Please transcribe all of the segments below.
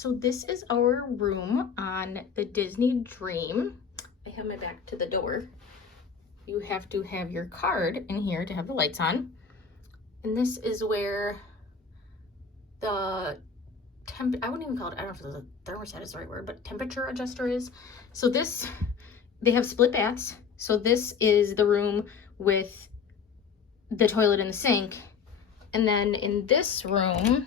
So this is our room on the Disney Dream. I have my back to the door. You have to have your card in here to have the lights on. And this is where the I wouldn't even call it, I don't know if the thermostat is the right word, but temperature adjuster is. So this, they have split baths. So this is the room with the toilet and the sink. And then in this room,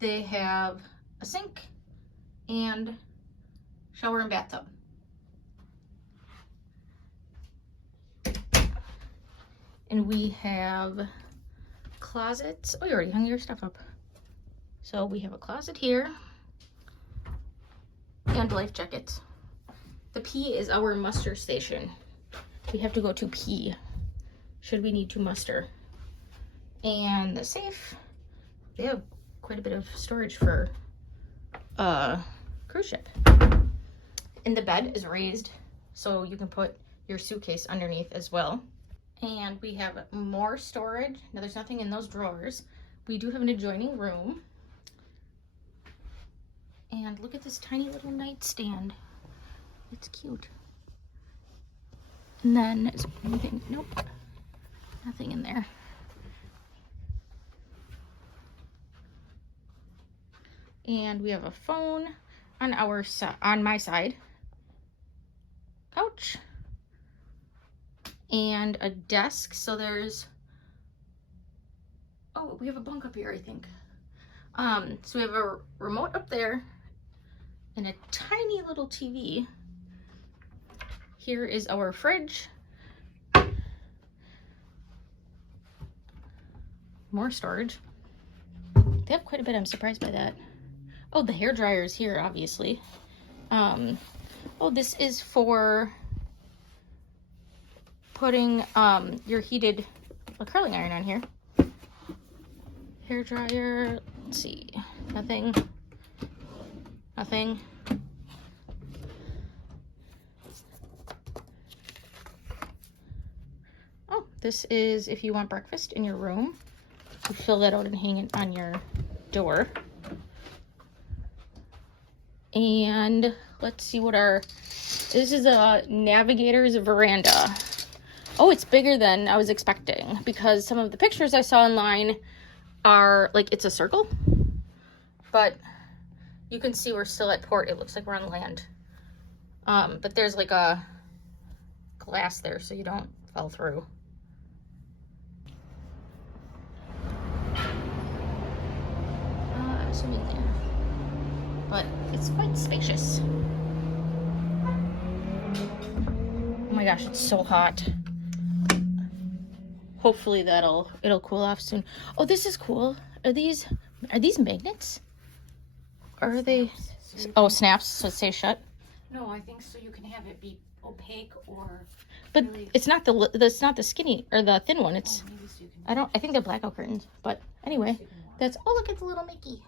they have a sink and shower and bathtub. And we have closets. Oh, you already hung your stuff up. So we have a closet here and life jackets. The P is our muster station. We have to go to P should we need to muster. And the safe, they have quite a bit of storage for cruise ship. And the bed is raised, so you can put your suitcase underneath as well. And we have more storage. Now there's nothing in those drawers. We do have an adjoining room. And look at this tiny little nightstand. It's cute. And then is there anything? Nope. Nothing in there. And we have a phone on on my side. Couch. And a desk. So there's, oh, we have a bunk up here, I think. So we have a remote up there and a tiny little TV. Here is our fridge. More storage. They have quite a bit. I'm surprised by that. Oh, the hair dryer is here, obviously. Oh, this is for putting your heated curling iron on here. Hair dryer. Let's see. Nothing. Nothing. Oh, this is if you want breakfast in your room. You fill that out and hang it on your door. And let's see what this is a Navigator's veranda. Oh, it's bigger than I was expecting because some of the pictures I saw online are like it's a circle, but you can see we're still at port. It looks like we're on land. But there's like a glass there so you don't fall through. I'm assuming there. But it's quite spacious. Oh my gosh, it's so hot. Hopefully it'll cool off soon. Oh, this is cool. Are these magnets? Or are they? Oh, snaps, so it stays shut. No, I think so. You can have it be opaque or. But really... it's not the skinny or the thin one. It's. Oh, maybe so you can... I think they're blackout curtains. But anyway, that's. Oh, look, it's a little Mickey.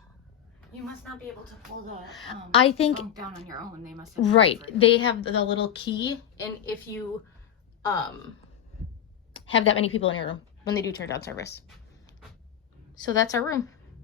You must not be able to pull the I think bunk down on your own. They must have right. They have the little key, and if you have that many people in your room when they do turn down service. So that's our room.